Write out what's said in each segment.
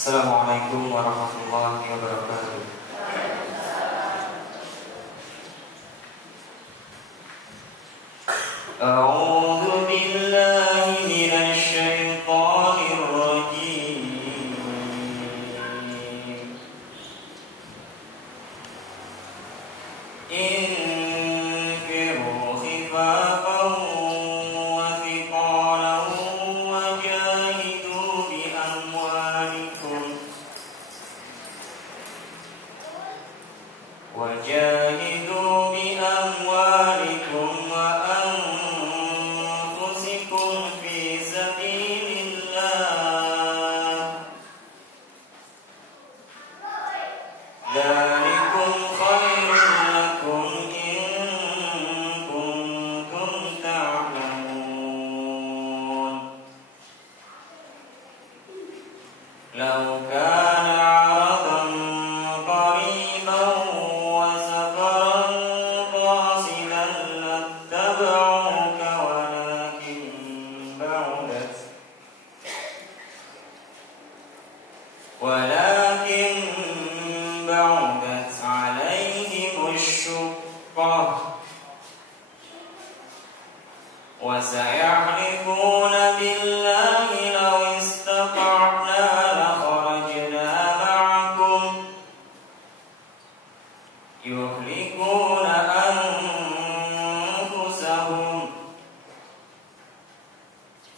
Assalamualaikum warahmatullahi wabarakatuh. A'udzu billahi minasy syaithanir rajim. Infiru khifafan wa thiqalan wajahidu bi amwalikum wa anfusikum fi sabilillah. Dzalikum khairul lakum in kuntum ta'lamun. Law kana 'aradan qariban wa safaran qasidan lattaba'uka walakin ba'udat 'alaihim asy-syuqqah wa sayahlifuna billahi law istata'na la kharajna ma'akum yuhlikuna anfusahum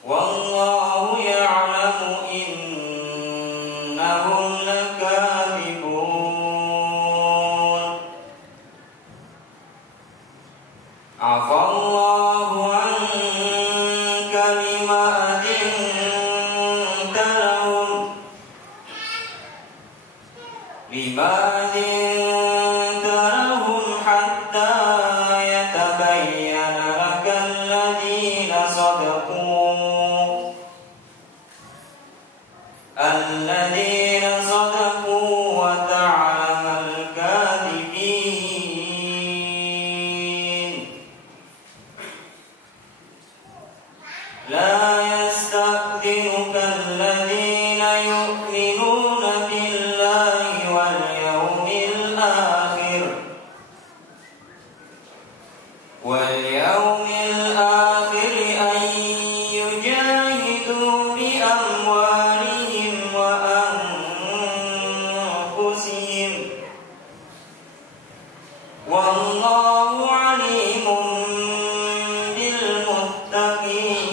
wallahu ya'lamu innahum lakadzibun. Afallahu anka lima adzinta lahum hatta yatabayyana laka alladhina sadaqu wa ta'lamal kadhibin. La yasta'dhinuka alladhina yu'minuna billahi wal yawmil akhir an yujahidu bi amwalihim wa anfusihim wallahu alimun bil muttaqin.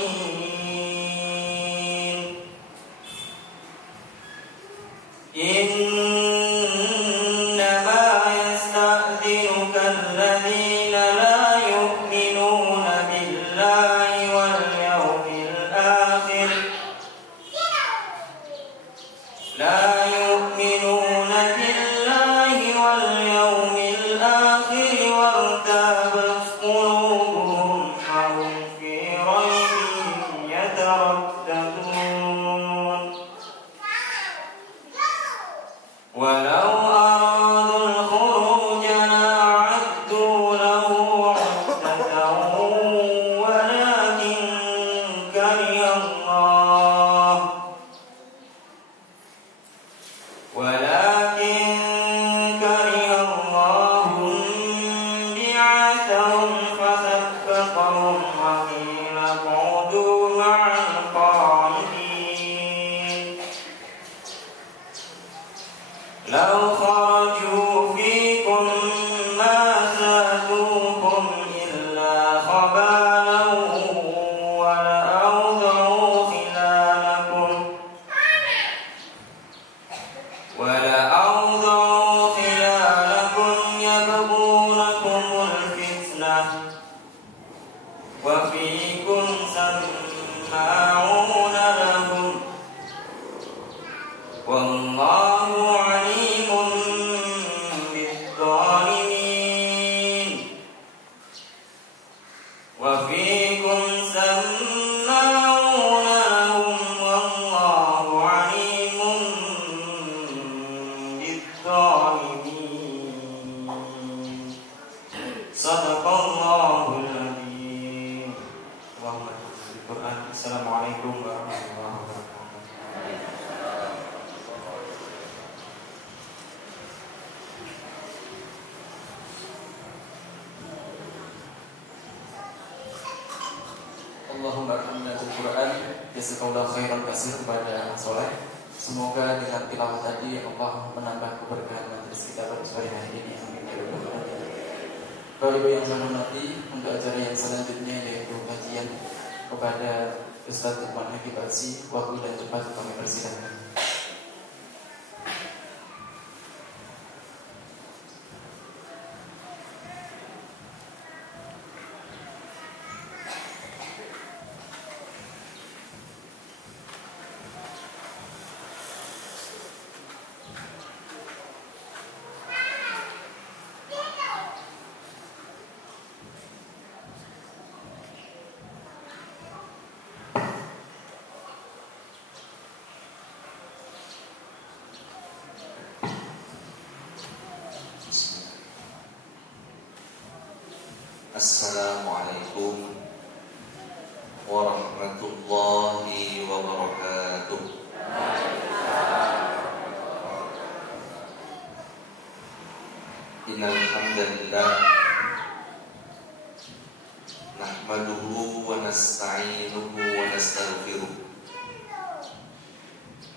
Innama yasta'dhinuka alladhina la yu'minuna billahi wal yawmil akhir wartabat qulubuhum fahum fi raybihim yataraddadun. Walau aradul khuruja la'addu lahu 'uddatan walakin kariha Allahum bi'athahum fathabbaqahum wa qila qudu ma'al qa'idin. Law kharaju fikum ma zadukum illa khabalan wa la'awda'u khilalakum yabghunakumul fitnah wa fikum samma'una lahum wallahu 'alimun bidzalimin. Wa fikum samma'una lahum wallahu 'alimun bidzalimin. Sadaqallahul adzim. Allahumma Al-Quran. Assalamualaikum warahmatullahi wabarakatuh. Jazakallahu khairan katsir kepada Soleh. Semoga dengan tilawah tadi Allah menambah keberkahan majelis kita pada sore hari ini. Amin ya rabbal alamin. Bapak Ibu yang saya hormati, untuk acara yang selanjutnya yaitu kajian kepada Ustaz Lukman Hakim Barsi, waktu dan tempat kami persilakan. Assalamualaikum warahmatullahi wabarakatuh. Innal hamdalillah nahmaduhu wa nasta'inuhu wa nastaghfiruh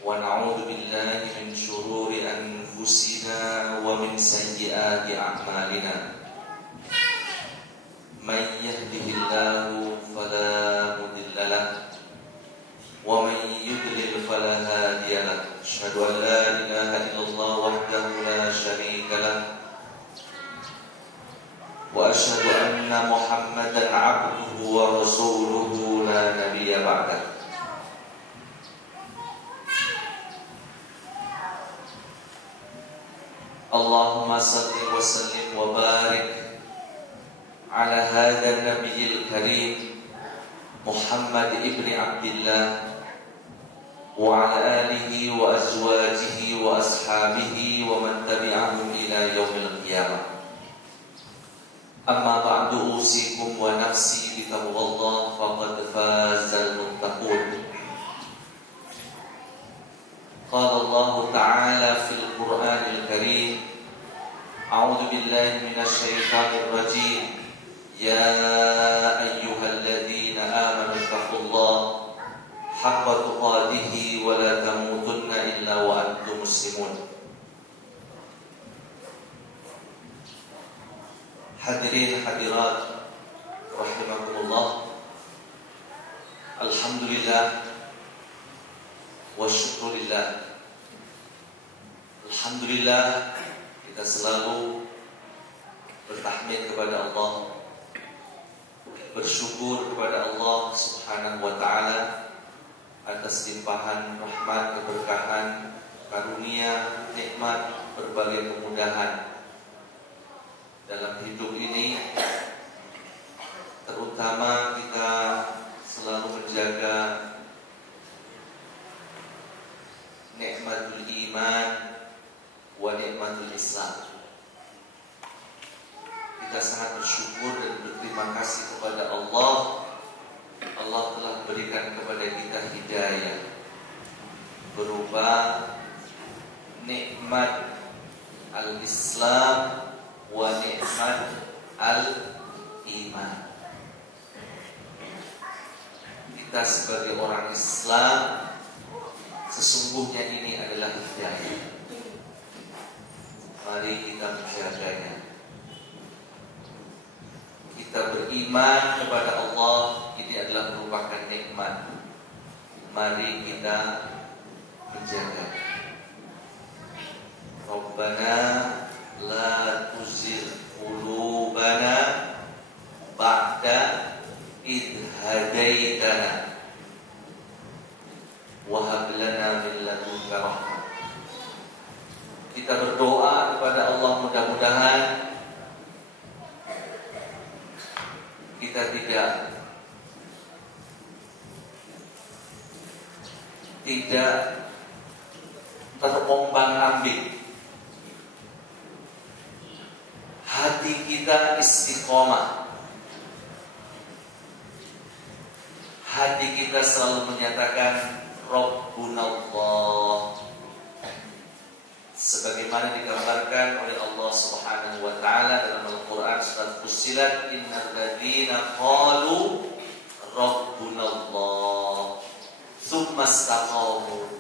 wa na'udzu billahi min shururi anfusina wa min sayyiati a'malina. من يهده الله فلا مضل له ومن يضلل فلا هادي له أشهد أن لا إله إلا الله وحده لا شريك له وأشهد أن محمدا عبده ورسوله لا نبي بعده. اللهم صل وسلم وبارك على هذا النبي الكريم محمد ابن عبد الله وعلى آله وأزواجه وأصحابه ومن تبعهم إلى يوم القيامة. أما بعد أوصيكم ونفسي بتقوى الله فقد فاز المتقون. قال الله تعالى في القرآن الكريم: أعوذ بالله من الشيطان الرجيم. يا أيها الذين آمنوا اتقوا الله حق تقاته ولا تموتن إلا وأنتم مسلمون. Hadirin hadirat rahimakumullah. Alhamdulillah wa syukurillah. Alhamdulillah, kita selalu bertahmid kepada Allah, bersyukur kepada Allah Subhanahu wa ta'ala atas limpahan rahmat, keberkahan, karunia, nikmat, berbagai kemudahan dalam hidup ini. Terutama kita selalu menjaga nikmatul iman wa nikmatul Islam. Kita sangat bersyukur dan berterima kasih kepada Allah. Allah telah berikan kepada kita hidayah berupa nikmat al-Islam wa nikmat al-iman. Kita sebagai orang Islam, sesungguhnya ini adalah hidayah. Mari kita menjaganya. Kita beriman kepada Allah, ini adalah merupakan nikmat. Mari kita menjaga. Rabbana la tuzigh qulubana ba'da idh hadaitana wa hab lana min ladunka rahmah. Kita berdoa kepada Allah, mudah-mudahan kita tidak terombang-ambing. Hati kita istiqomah. Hati kita selalu menyatakan Rabbunallah, sebagaimana digambarkan oleh Allah Subhanahu wa ta'ala dalam Al-Quran surat Fussilat, innal ladzina qalu Rabbunallah Summastaqamu.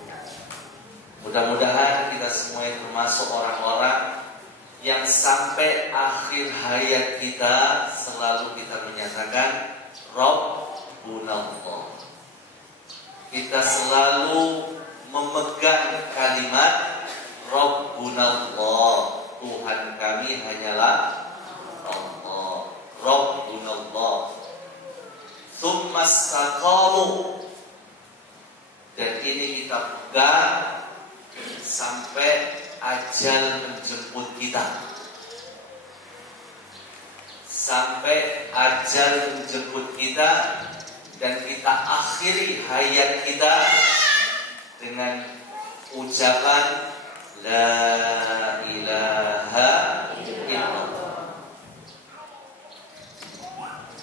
Mudah-mudahan kita semua termasuk orang-orang yang sampai akhir hayat kita selalu kita menyatakan Rabbunallah. Kita selalu memegang kalimat Rabbunallah, Tuhan kami hanyalah Allah. Rabbunallah. Summastaqamu. Dan ini kita pegang sampai ajal menjemput kita. Sampai ajal menjemput kita dan kita akhiri hayat kita dengan ucapan La ilaha illallah.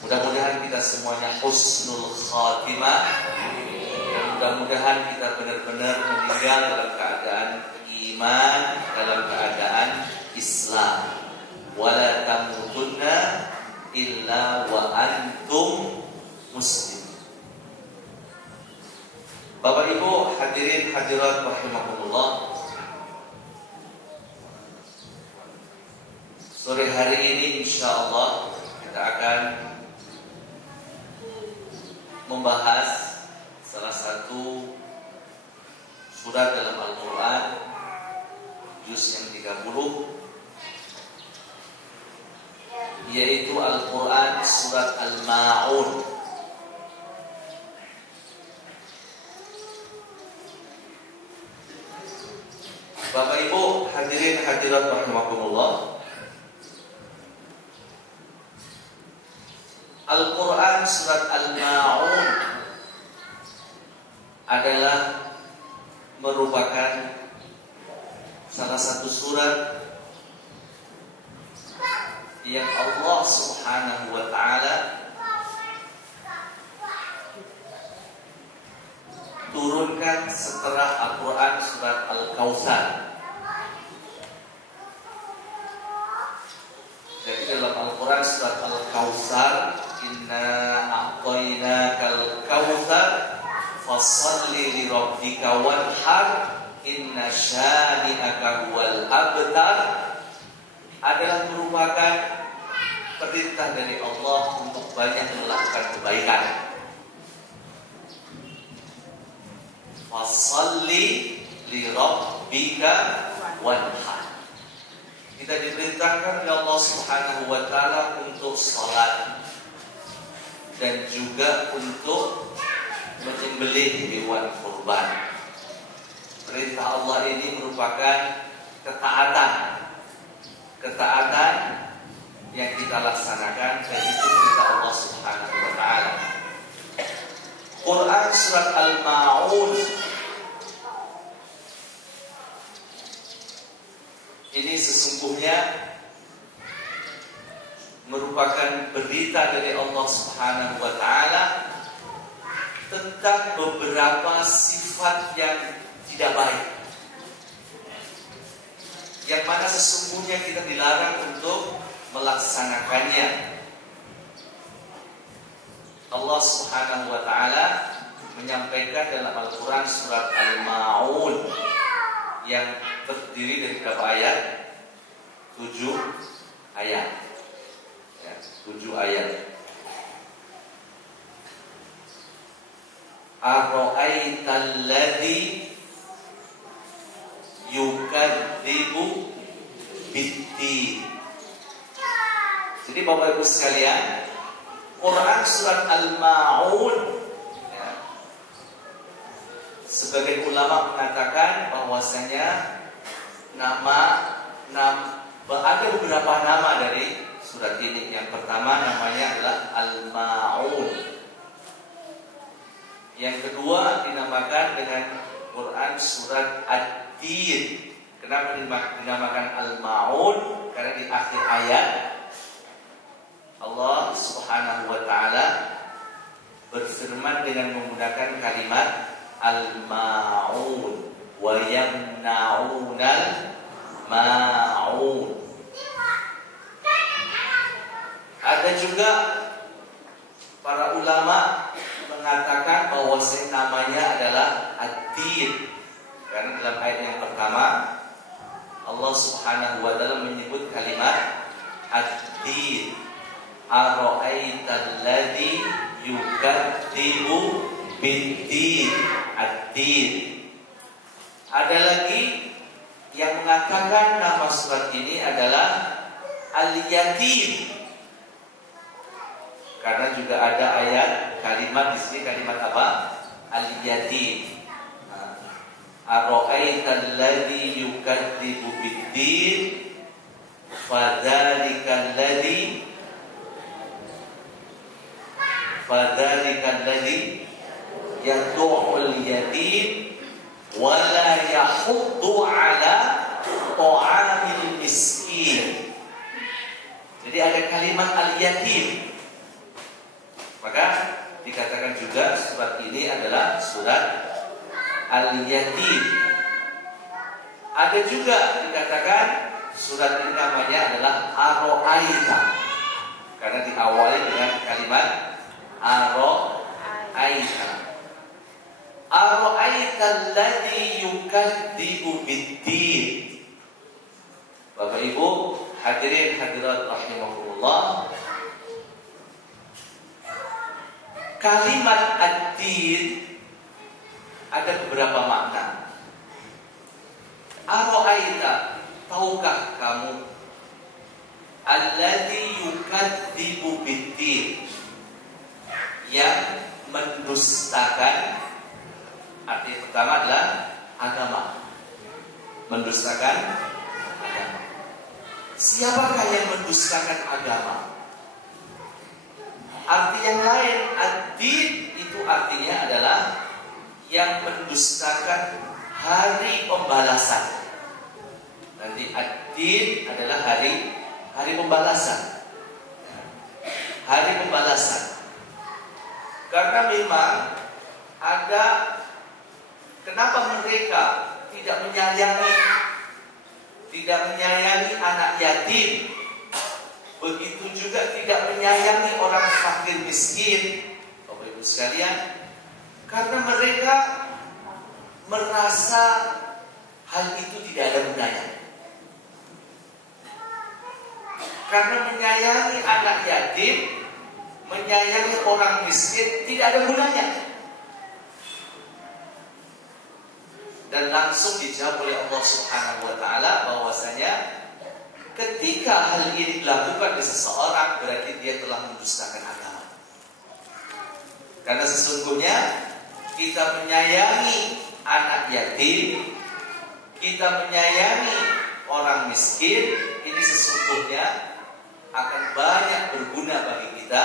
Mudah-mudahan kita semuanya husnul khatimah. Mudah-mudahan kita benar-benar meninggal dalam keadaan iman, dalam keadaan Islam. Wala tamutunna illa wa antum muslim. Bapak Ibu hadirin hadirat rahimakumullah. Sore hari ini insyaallah kita akan membahas salah satu surat dalam Al-Quran, juz yang 30, yaitu Al-Quran surat Al-Ma'un. Bapak Ibu hadirin hadirat rahimakumullah, Al-Quran surat Al-Ma'un adalah merupakan salah satu surat yang Allah Subhanahu wa ta'ala turunkan setelah Al-Quran surat Al-Kautsar. Jadi dalam Al-Quran surat Al-Kautsar, inna a'tainakal kautsar fassalli li rabbika wanhar inna syani'aka huwal abtar, adalah merupakan perintah dari Allah untuk banyak melakukan kebaikan. Fassalli li rabbika wanhar. Kita diperintahkan oleh Allah Subhanahu wa ta'ala untuk salat dan juga untuk menyembelih hewan kurban. Perintah Allah ini merupakan ketaatan yang kita laksanakan, dan itu perintah Allah Subhanahu wa ta'ala. Quran surat Al-Ma'un ini sesungguhnya merupakan berita dari Allah Subhanahu wa ta'ala tentang beberapa sifat yang tidak baik, yang mana sesungguhnya kita dilarang untuk melaksanakannya. Allah Subhanahu wa ta'ala menyampaikan dalam Al-Quran surat Al-Ma'un yang terdiri dari berapa ayat? 7 ayat. 7 ayat. Ara'aital ladzi yukadzibu biddin. Jadi Bapak Ibu sekalian, Quran surat Al-Ma'un, ya, sebagian ulama mengatakan bahwasanya ada beberapa nama dari surat ini. Yang pertama namanya adalah Al-Ma'un. Yang kedua dinamakan dengan Quran surat Ad-Din. Kenapa dinamakan Al-Ma'un? Karena di akhir ayat Allah Subhanahu wa ta'ala berfirman dengan menggunakan kalimat Al-Ma'un wa yamna'unal ma'un. Ada juga para ulama mengatakan bahwa namanya adalah adalah ad-din. Karena dalam ayat yang pertama Allah Subhanahu wa taala menyebut kalimat ad-din. Ara'aital ladzi yukadzibu bid-din. Ad-din. Ada lagi yang mengatakan nama surat ini adalah Al-Yatim. Karena juga ada ayat kalimat di sini, kalimat apa? Al-Yatim. Ara'aital ladzi yukadzibu bid-din fadzalikal ladzi yad'ul yatim wa la yahuddu ala ta'amil miskin. Jadi ada kalimat al-yatim. Maka dikatakan juga surat ini adalah surat Al-Yatim. Ada juga dikatakan surat ini namanya adalah Ara'aita, karena diawali dengan kalimat Ara'aita. Ara'aita alladzi yukadzibu bid-din. Bapak Ibu hadirin hadirat rahimakumullah, kalimat ad-din ada beberapa makna. Ara'aita, tahukah kamu? Alladzi yukadzibu bid-din, yang mendustakan. Arti pertama adalah agama. Mendustakan agama. Siapakah yang mendustakan agama? Arti yang lain, ad-din itu artinya adalah yang mendustakan hari pembalasan. Nanti ad-din adalah hari pembalasan. Hari pembalasan. Karena memang ada, kenapa mereka tidak menyayangi anak yatim, begitu juga tidak menyayangi orang fakir miskin, Bapak Ibu sekalian, karena mereka merasa hal itu tidak ada gunanya. Karena menyayangi anak yatim, menyayangi orang miskin tidak ada gunanya. Dan langsung dijawab oleh Allah Subhanahu wa taala bahwasanya ketika hal ini dilakukan di seseorang, berarti dia telah mendustakan agama. Karena sesungguhnya kita menyayangi anak yatim, kita menyayangi orang miskin, ini sesungguhnya akan banyak berguna bagi kita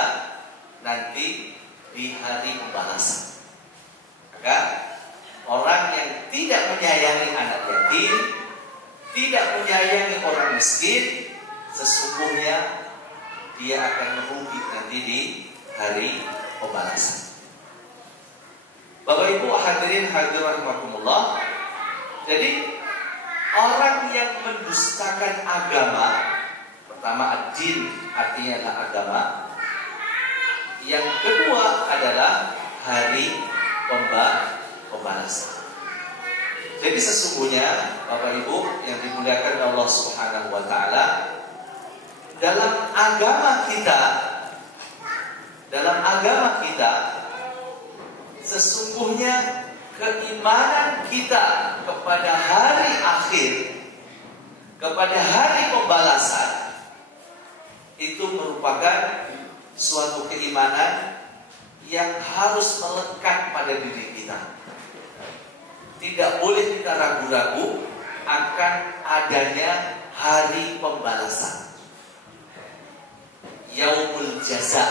nanti di hari pembalasan. Maka orang yang tidak menyayangi anak yatim, tidak menyayangi orang miskin, sesungguhnya dia akan merugi nanti di hari pembalasan. Bapak Ibu hadirin hadirat rahimakumullah. Jadi orang yang mendustakan agama, pertama ad-din artinya adalah agama. Yang kedua adalah hari pembalasan. Jadi sesungguhnya Bapak Ibu yang dimuliakan Allah Subhanahu wa taala, dalam agama kita sesungguhnya keimanan kita kepada hari akhir, kepada hari pembalasan, itu merupakan suatu keimanan yang harus melekat pada diri kita. Tidak boleh kita ragu-ragu akan adanya hari pembalasan, Yaumul Jaza,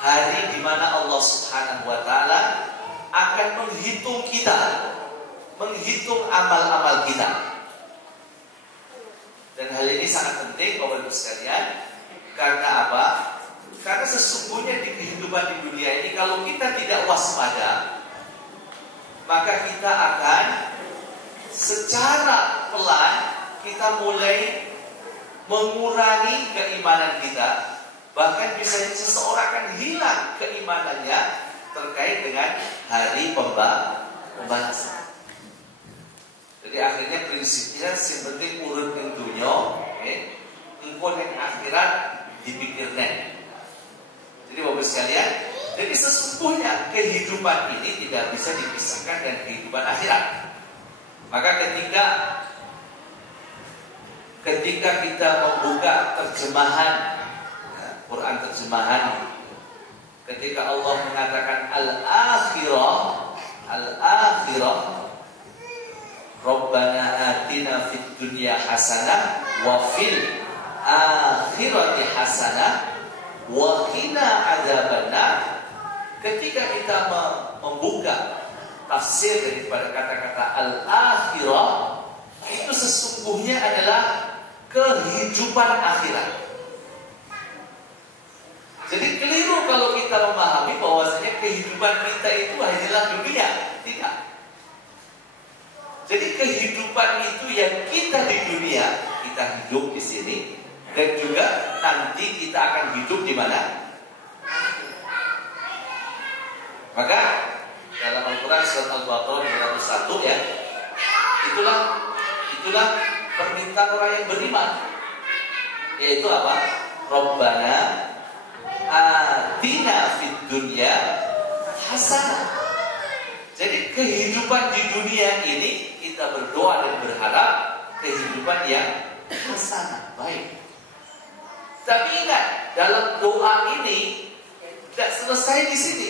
hari di mana Allah Subhanahu wa taala akan menghitung kita, menghitung amal-amal kita. Dan hal ini sangat penting Bapak Ibu sekalian. Karena apa? Karena sesungguhnya di kehidupan di dunia ini, kalau kita tidak waspada, maka kita akan secara pelan kita mulai mengurangi keimanan kita. Bahkan bisa seseorang akan hilang keimanannya terkait dengan hari pembalasan. Jadi akhirnya prinsipnya yang penting urut yang dunia, engkau yang akhirat dipikirnya. Jadi bapak sekalian, jadi sesungguhnya kehidupan ini tidak bisa dipisahkan dengan kehidupan akhirat. Maka ketika kita membuka terjemahan Quran terjemahan, ketika Allah mengatakan al-akhirah Rabbana atina fid dunya hasanah wa fil akhirati hasanah wa qina adzabannar. Ketika kita membuka tafsir daripada kata-kata al-akhirah, itu sesungguhnya adalah kehidupan akhirat. Jadi keliru kalau kita memahami bahwasanya kehidupan kita itu hanyalah dunia. Tidak. Jadi kehidupan itu yang kita di dunia, kita hidup di sini, dan juga nanti kita akan hidup di mana? Maka dalam Al-Quran surat Al-Baqarah 201 ya, itulah permintaan orang yang beriman, yaitu apa? Rabbana atina fid dunya hasanah. Jadi kehidupan di dunia ini kita berdoa dan berharap kehidupan yang hasanah, baik. Tapi ingat, dalam doa ini tidak selesai di sini.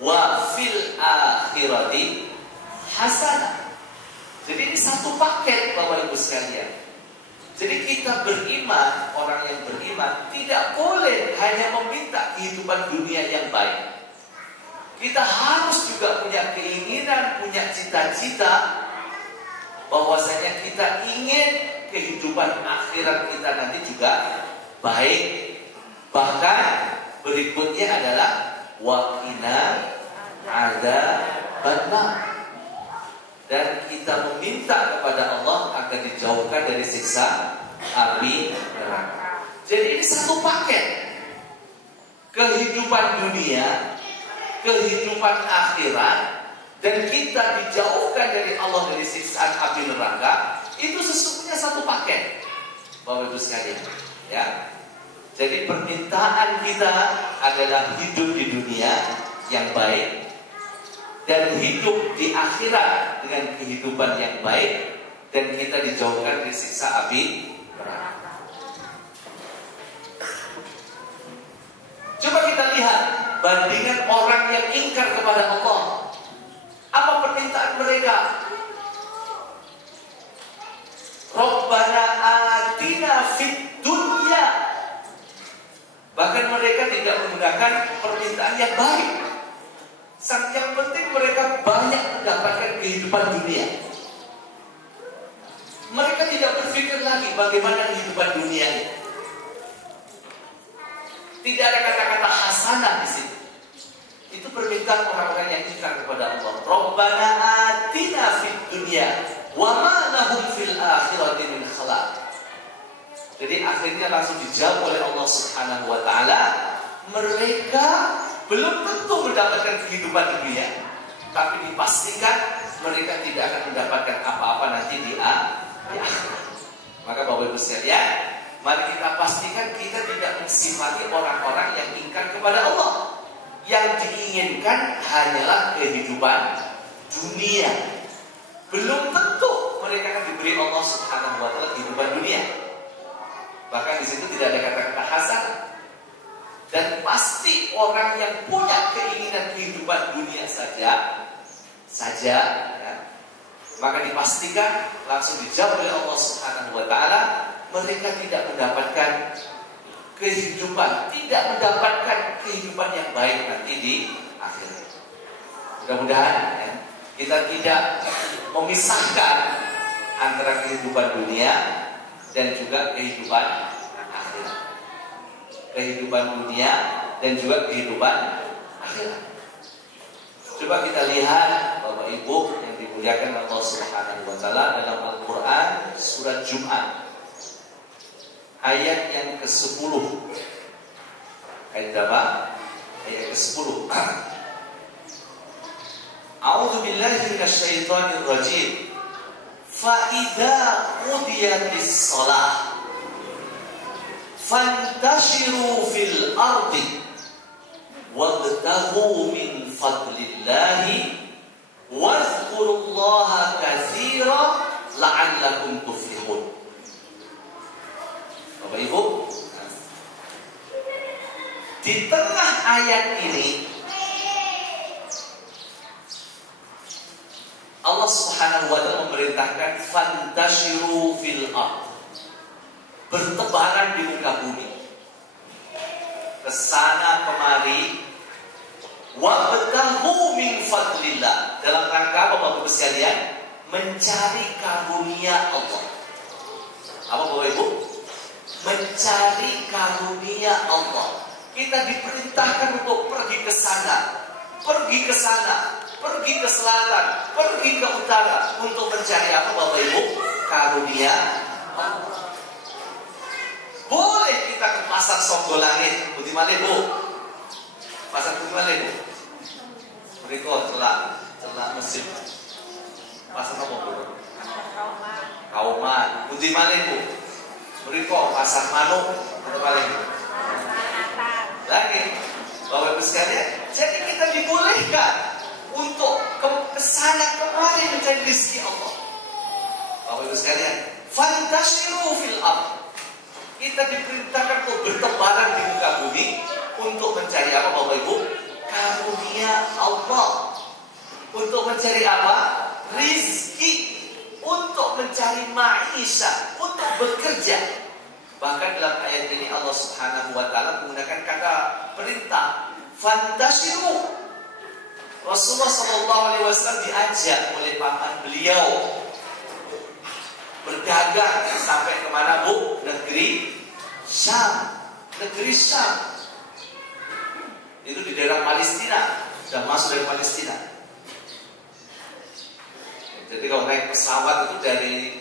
Wa fil akhirati hasanah. Jadi ini satu paket Bapak Ibu sekalian. Jadi kita beriman, orang yang beriman tidak boleh hanya meminta kehidupan dunia yang baik. Kita harus juga punya keinginan, punya cita-cita bahwasanya kita ingin kehidupan akhirat kita nanti juga baik. Bahkan berikutnya adalah waqina adzabannar. Dan kita meminta kepada Allah agar dijauhkan dari siksa api neraka. Jadi ini satu paket. Kehidupan dunia, kehidupan akhirat, dan kita dijauhkan dari Allah dari siksaan api neraka, itu sesungguhnya satu paket. Bapak Ibu sekalian, ya. Jadi permintaan kita adalah hidup di dunia yang baik dan hidup di akhirat dengan kehidupan yang baik, dan kita dijauhkan dari siksa api neraka. Coba kita lihat bandingan orang yang ingkar kepada Allah. Apa permintaan mereka? Rabbana atina fid dunya. Bahkan mereka tidak menggunakan permintaan yang baik. Yang penting mereka banyak mendapatkan kehidupan dunia. Mereka tidak berpikir lagi bagaimana kehidupan dunia ini. Tidak ada kata-kata hasanah di sini. Itu permintaan orang-orang yang ingkar kepada Allah. Rabbana atina fid dunya wa ma lahum fil akhirati min khalaq. Jadi akhirnya langsung dijawab oleh Allah Subhanahu wa taala, mereka belum tentu mendapatkan kehidupan dunia, tapi dipastikan mereka tidak akan mendapatkan apa-apa nanti di akhirat. Maka Bapak Ibu sekalian, mari kita pastikan kita tidak mensifati orang-orang yang ingkar kepada Allah. Yang diinginkan hanyalah kehidupan dunia. Belum tentu mereka akan diberi Allah Subhanahu wa taala kehidupan dunia. Bahkan di situ tidak ada kata-kata hasan. Dan pasti orang yang punya keinginan kehidupan dunia saja, ya, maka dipastikan langsung dijawab oleh Allah Subhanahu wa taala, mereka tidak mendapatkan kehidupan, tidak mendapatkan kehidupan yang baik nanti di akhirat. Mudah-mudahan ya, kita tidak memisahkan antara kehidupan dunia dan juga kehidupan akhirat. Kehidupan dunia dan juga kehidupan akhirat. Coba kita lihat Bapak Ibu yang dimuliakan Allah Subhanahu wa taala dalam Al-Qur'an surat Jumat ayat yang ke-10. Ayat berapa? Ayat ke-10. A'udzu billahi minasyaitonir rajim. Fa idza qudiyatis shalah fantashiru fil ardi wabtaghu min fadlillahi wazkurullaha katsiran la'allakum tuflihun. Bapak Ibu, di tengah ayat ini Allah Subhanahu wa taala memerintahkan fantashiru fil ard, bertebaran di muka bumi, kesana kemari, wabtaghu min fadlillah, dalam rangka Bapak Ibu sekalian mencari karunia Allah. Apa Bapak Ibu? Mencari karunia Allah. Kita diperintahkan untuk pergi ke sana, pergi ke sana, pergi ke selatan, pergi ke utara untuk mencari apa Bapak Ibu? Karunia Allah. Boleh kita ke pasar Songgolangit, Budi Malih Bu. Pasar Budi Malih Bu. Berikut celak mesin. Pasar apa Bu? Kauman. Budi Malih Bu. Berikut pasar Manuk, Budi Malih Bu. Lagi, Bapak Ibu sekalian, jadi kita dibolehkan untuk ke sana kemari mencari rezeki Allah. Bapak Ibu sekalian, fantashiru fil ard. Kita diperintahkan untuk bertebaran di muka bumi untuk mencari apa Bapak Ibu? Karunia Allah. Untuk mencari apa? Rizki. Untuk mencari maisha, untuk bekerja. Bahkan dalam ayat ini Allah Subhanahu wa taala menggunakan kata perintah, fantashiru. Rasulullah SAW diajak oleh paman beliau berdagang sampai kemana Bu? Negeri Syam. Negeri Syam itu di daerah Palestina, sudah masuk dari Palestina. Jadi kalau naik pesawat itu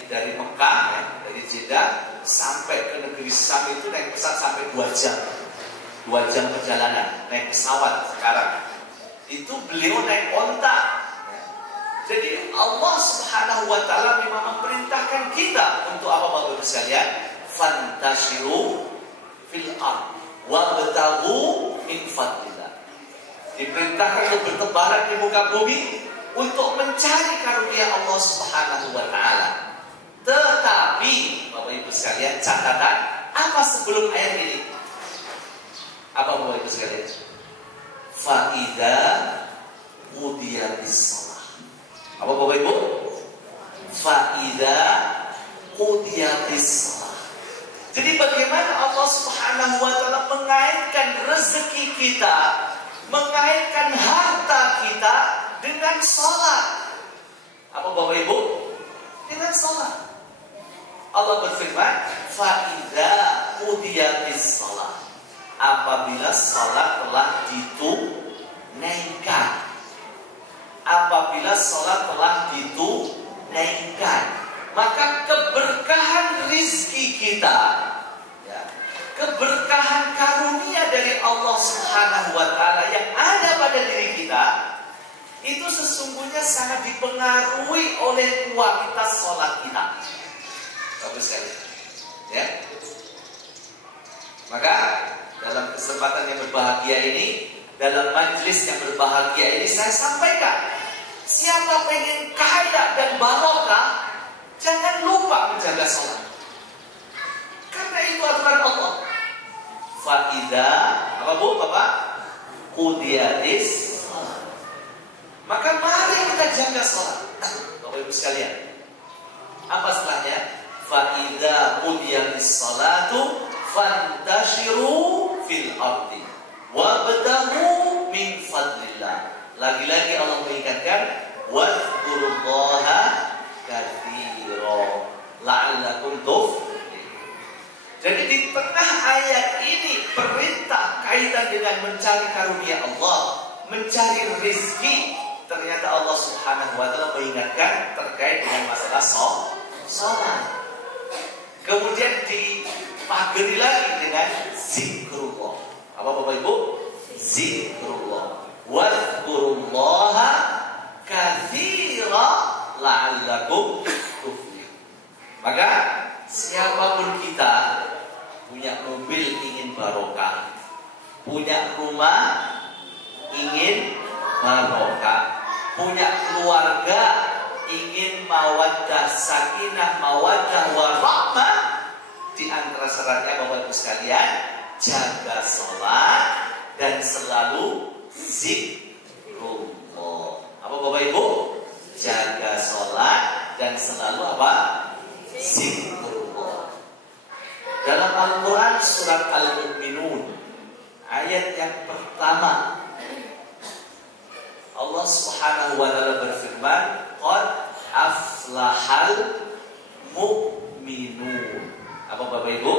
dari Mekah, ya, dari Jeddah sampai ke negeri Syam itu naik pesawat sampai 2 jam. 2 jam perjalanan naik pesawat sekarang. Itu beliau naik onta. Jadi Allah Subhanahu wa taala memang memerintahkan kita untuk apa Bapak Ibu sekalian? Fantashiru fil ard wabtaghu min fadlillah. Diperintahkan untuk bertebaran di muka bumi untuk mencari karunia Allah Subhanahu wa taala. Tetapi Bapak Ibu sekalian, catatan apa sebelum ayat ini? Apa Bapak Ibu sekalian? Fa idza qudiyatis shalah. Apa Bapak Ibu? Fa idza qudiyatis shalah. Jadi bagaimana Allah Subhanahu wa taala mengaitkan rezeki kita, mengaitkan harta kita dengan salat. Apa Bapak Ibu? Dengan salat. Allah berfirman, fa idza qudiyatis shalah. Apabila salat telah ditunaikan. Apabila salat telah ditunaikan, maka keberkahan rizki kita, ya, keberkahan karunia dari Allah Subhanahu wa taala yang ada pada diri kita itu sesungguhnya sangat dipengaruhi oleh kualitas salat kita. Bagus sekali. Ya. Maka dalam kesempatan yang berbahagia ini, dalam majelis yang berbahagia ini, saya sampaikan, siapa pengen kaya dan barokah, jangan lupa menjaga sholat. Karena itu aturan Allah. Fa'idha, apa Bu, Bapak? Qudiyatis. Maka mari kita jaga sholat. Bapak Ibu sekalian, apa setelahnya? Fa'idha qudiyatis sholatu fantashiru fil ardi wabtaghu min fadlillah. Lagi-lagi Allah mengingatkan, wazkurullaha katsiran la'allakum tuflihun. Jadi di tengah ayat ini perintah kaitan dengan mencari karunia Allah, mencari rezeki. Ternyata Allah Subhanahu wa taala mengingatkan terkait dengan masalah salat. Kemudian dipagari lagi dengan zikrullah. Apa Bapak Ibu? Zikrullah. Wadhkurullaha mawaddah, sakinah, mawaddah, warahmah. Di antara syaratnya Bapak Ibu sekalian, jaga sholat dan selalu zikrullah. Apa Bapak Ibu? Jaga sholat dan selalu apa? Zikrullah. Dalam Al-Quran surat Al-Mu'minun ayat yang pertama, Allah Subhanahu wa ta'ala berfirman, qad aflahal mu'minun. Apa Bapak Ibu?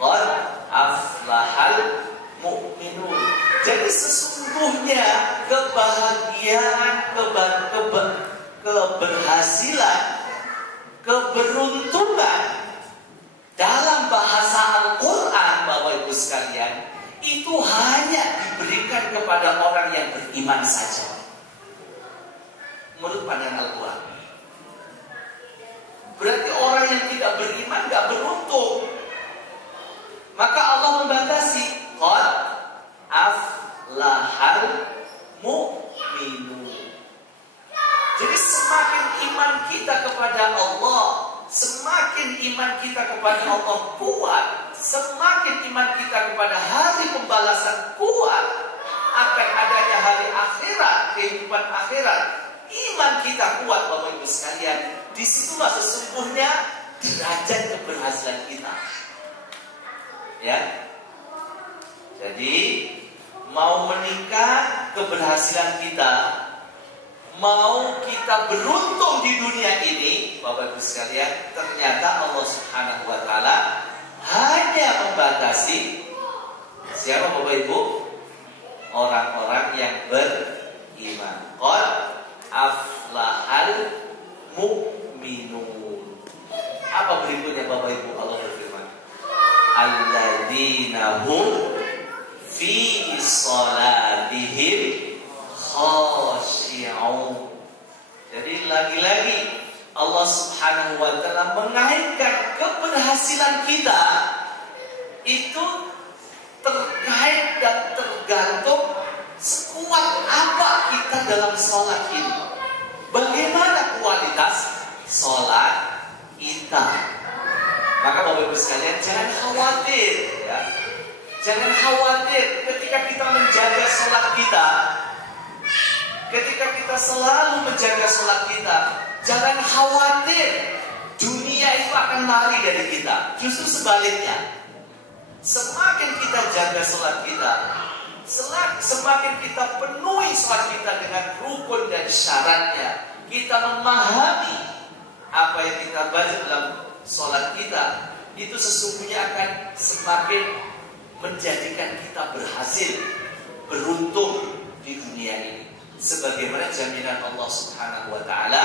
Qad aflahal mu'minun. Jadi sesungguhnya kebahagiaan, keberhasilan, keberuntungan dalam bahasa Al-Quran, Bapak Ibu sekalian, itu hanya diberikan kepada orang yang beriman saja. Menurut pandangan Al-Quran. Berarti orang yang tidak beriman gak beruntung. Maka Allah membatasi, qad aflahal mu'minun. Jadi semakin iman kita kepada Allah, semakin iman kita kepada Allah kuat, semakin iman kita kepada hari pembalasan kuat, akan adanya hari akhirat, kehidupan akhirat, iman kita kuat Bapak Ibu sekalian. Disitulah sesungguhnya derajat keberhasilan kita. Ya. Jadi mau menikah keberhasilan kita, mau kita beruntung di dunia ini, Bapak Ibu sekalian, ternyata Allah Subhanahu wa ta'ala hanya membatasi siapa Bapak Ibu? Orang-orang yang beriman. Qad aflahal mu'minun. Apa berikutnya Bapak Ibu? Allah berfirman, alladzina hum fi salatihim khashi'un. Jadi lagi-lagi Allah Subhanahu wa ta'ala mengaitkan keberhasilan kita itu terkait dan tergantung sekuat apa kita dalam sholat ini. Bagaimana kualitas sholat kita. Maka Bapak Ibu sekalian, jangan khawatir ya. Jangan khawatir ketika kita menjaga sholat kita. Ketika kita selalu menjaga sholat kita, jangan khawatir dunia itu akan lari dari kita. Justru sebaliknya, semakin kita jaga sholat kita, semakin kita penuhi sholat kita dengan rukun dan syaratnya, kita memahami apa yang kita baca dalam sholat kita, itu sesungguhnya akan semakin menjadikan kita berhasil, beruntung di dunia ini. Sebagaimana jaminan Allah Subhanahu wa ta'ala,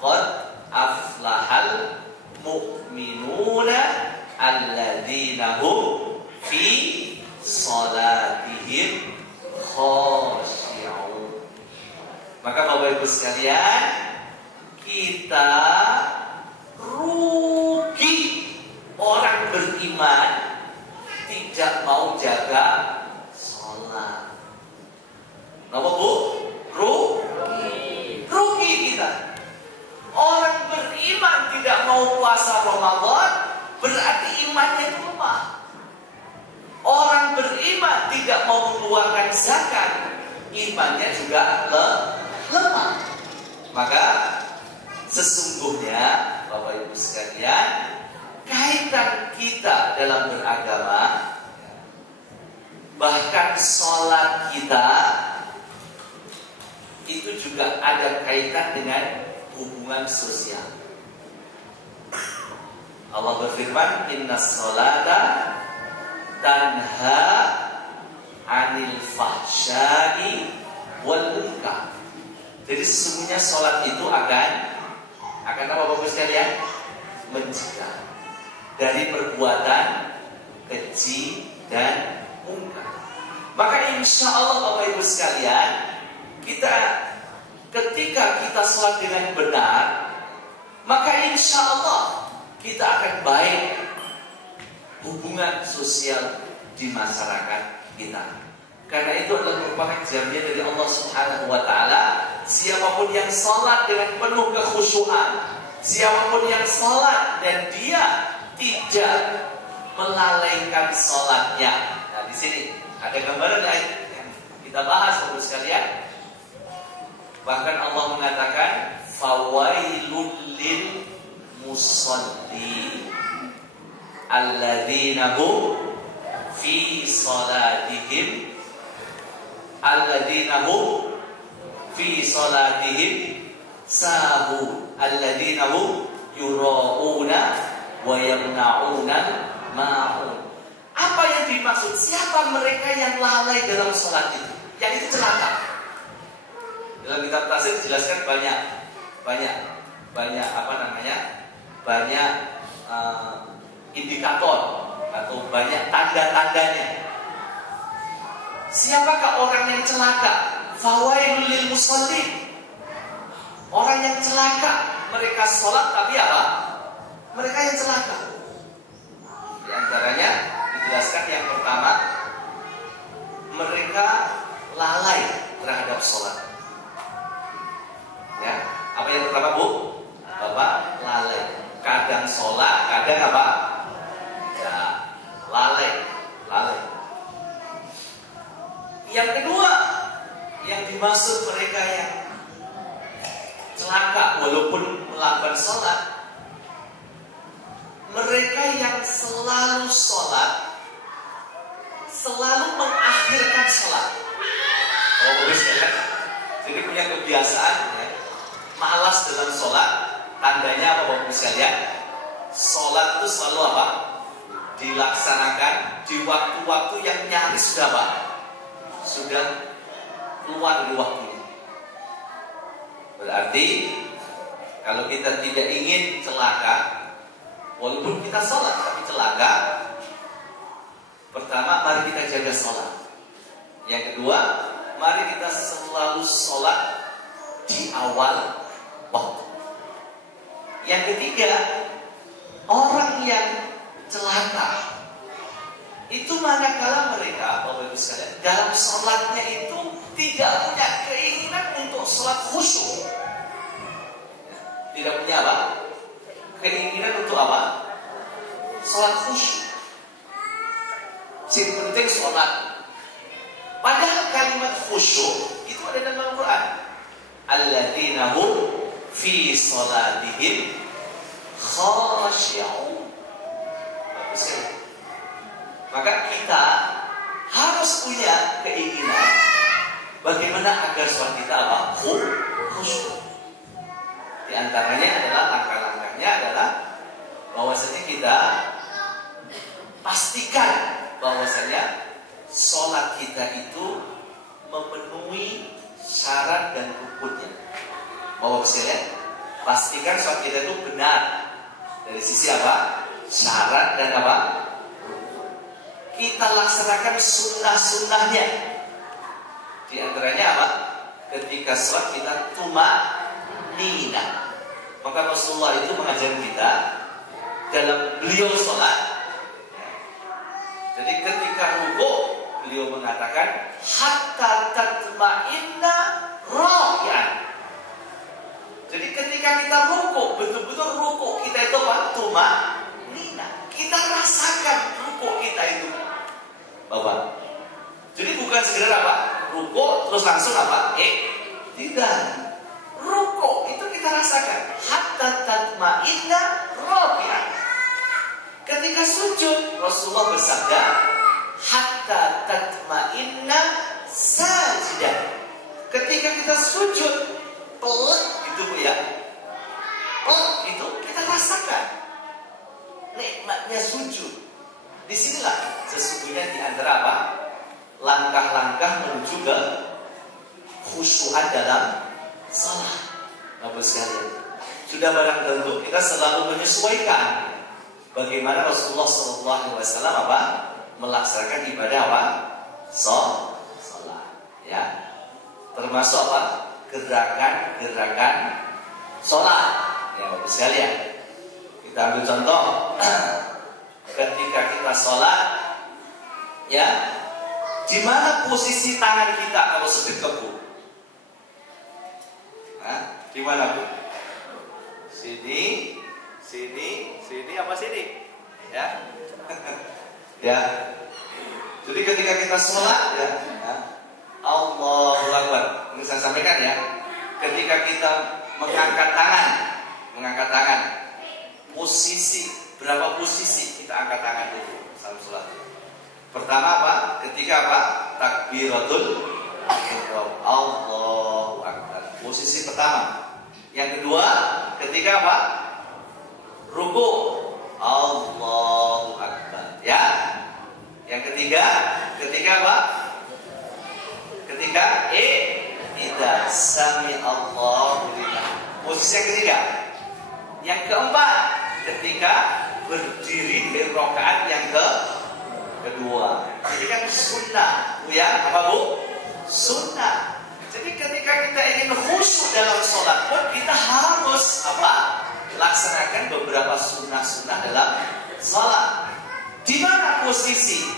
qad aflahal mu'minuna alladzina hum fi salatihim khashi'un. Maka Bapak Ibu sekalian, kita rugi orang beriman tidak mau jaga sholat. Kenapa Bu? Rugi kita. Orang beriman tidak mau puasa Ramadan, berarti imannya itu lemah. Orang beriman tidak mau mengeluarkan zakat, imannya juga lemah. Maka sesungguhnya Bapak Ibu sekalian, kaitan kita dalam beragama, bahkan sholat kita itu juga ada kaitan dengan hubungan sosial. Allah berfirman, innas sholata tanha anil fahsyai wal munkar. Jadi sesungguhnya sholat itu akan apa Bapak Ibu sekalian? Mencegah dari perbuatan keji dan munkar. Maka insya Allah Bapak Ibu sekalian, ketika kita sholat dengan benar, maka insya Allah kita akan baik hubungan sosial di masyarakat kita. Karena itu adalah merupakan jaminan dari Allah Subhanahu wa ta'ala. Siapapun yang sholat dengan penuh kekhusyuan, Siapapun yang sholat dan dia tidak melalaikan sholatnya. Nah, di sini ada gambaran yang kita bahas Bapak sekalian. Bahkan Allah mengatakan fawailul lil musalli alladzina hum fi salatihim sahun alladzina hum yura'una wa yamna'una ma'un. Apa yang dimaksud? Siapa mereka yang lalai dalam sholat itu? Yang itu celaka. Dalam kitab tafsir dijelaskan banyak indikator atau banyak tanda-tandanya. Siapakah orang yang celaka? Fawailul lil musallin. Orang yang celaka, mereka sholat tapi apa? Mereka yang celaka. Di antaranya dijelaskan yang pertama, mereka lalai terhadap sholat. Ya, apa yang pertama Bu? Bapak lalai. Kadang sholat, kadang apa? Ya, lalai. Yang kedua, yang dimaksud mereka yang celaka walaupun melakukan sholat, mereka yang selalu sholat, selalu mengakhirkan sholat. Oh, bagus kan? Jadi punya kebiasaan ya, malas dalam sholat. Tandanya apa Bapak sekalian? Sholat itu selalu apa? Dilaksanakan di waktu-waktu yang nyaris sudah apa? Sudah keluar dari waktunya. Berarti kalau kita tidak ingin celaka, walaupun kita sholat tapi celaka, pertama mari kita jaga sholat. Yang kedua, mari kita selalu sholat di awal waktu. Yang ketiga, orang yang celaka itu manakala mereka, Bapak Ibu sekalian, dalam sholatnya itu tidak punya keinginan untuk sholat khusyuk. Tidak punya apa? Keinginan untuk apa? Sholat khusyuk. Yang penting sholat. Padahal kalimat khusyuk itu ada dalam Al-Quran. Alladzina hum fi sholatihim khashi'un. Bagus ya? Maka kita harus punya keinginan bagaimana agar sholat kita apa? Khusyuk. Di antaranya adalah langkah-langkahnya adalah bahwasanya kita pastikan bahwasanya sholat kita itu memenuhi syarat dan rukunnya. Bapak sekalian, pastikan sholat kita itu benar dari sisi apa? Syarat dan apa? Kita laksanakan sunnah-sunnahnya. Di antaranya apa? Ketika sholat kita tumanina. Maka Rasulullah itu mengajar kita dalam beliau sholat. Jadi ketika rukuk beliau mengatakan hatta tatma'inna raki'an. Jadi ketika kita rukuk, betul-betul rukuk kita itu apa? Tumanina. Kita rasakan rukuk kita itu, Bapak. Jadi bukan sekedar apa? Rukuk terus langsung apa? Tidak. Rukuk itu kita rasakan hatta tatma'inna raki'an. Ketika sujud Rasulullah bersabda hatta tatma'inna sajidah. Ketika kita sujud pelek itu Bu ya, pelek itu kita rasakan nikmatnya sujud. Disinilah sesungguhnya di antara apa? Langkah-langkah menuju ke khusyuan dalam salat. Bapak sekalian, sudah barang tentu kita selalu menyesuaikan bagaimana Rasulullah SAW apa? Melaksanakan ibadah apa? Salat. Ya. Termasuk apa? Gerakan-gerakan salat. Ya Bapak sekalian, kita ambil contoh. Ketika kita sholat, ya, di mana posisi tangan kita kalau sedekap Bu? Di mana Bu? Sini, Sini apa sini? Ya. Ya. Jadi ketika kita sholat ya, Allahu Akbar. Ini saya sampaikan ya. Ketika kita mengangkat tangan, posisi berapa posisi kita angkat tangan dulu saat sholat. Pertama apa? Ketika apa? Takbiratul ihram. Allahu Akbar. Posisi pertama. Yang kedua, ketika apa? Ruku. Allahu Akbar. Ya. Yang ketiga, ketika apa? Ketika idza sami Allahu liman. Posisi yang ketiga. Yang keempat, ketika berdiri di rakaat yang kedua. Jadi kan sunnah, ya apa Bu? Sunnah. Jadi ketika kita ingin khusyuk dalam sholat pun kita harus apa? Laksanakan beberapa sunnah-sunnah dalam sholat. Di mana posisi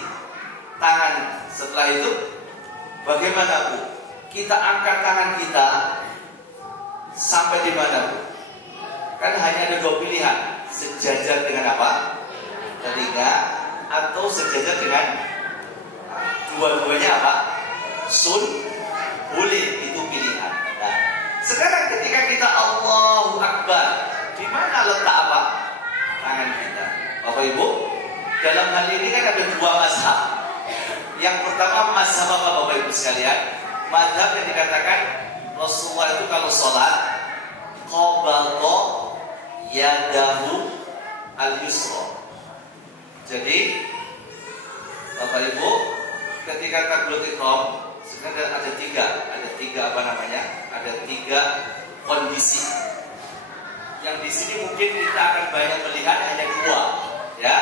tangan setelah itu? Bagaimana Bu? Kita angkat tangan kita sampai di mana Bu? Kan hanya ada dua pilihan, sejajar dengan apa? Telinga atau sejajar dengan dua-duanya apa? Boleh, itu pilihan. Nah, sekarang ketika kita Allahu Akbar, di mana letak apa? Tangan kita. Bapak Ibu, dalam hal ini kan ada dua mazhab. Yang pertama mazhab apa Bapak Ibu sekalian? Mazhab yang dikatakan Rasulullah itu kalau sholat qabadha yadahu al-yusra. Jadi Bapak Ibu, ketika takbiratul ihram sebenarnya ada tiga apa namanya? Ada tiga kondisi. Yang di sini mungkin kita akan banyak melihat hanya dua, ya.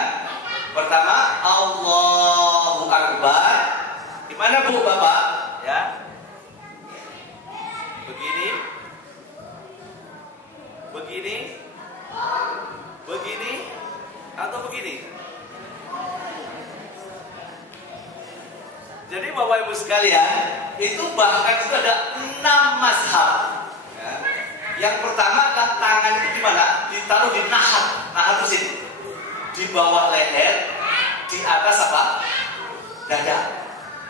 Pertama, Allahu Akbar. Di mana Bu Bapak? Ya. Begini. Atau begini. Jadi Bapak Ibu sekalian, itu bahkan itu ada 6 mazhab. Ya. Yang pertama adalah tangan itu di mana? Ditaruh di nahat itu sini. Di bawah leher, di atas apa? Dada.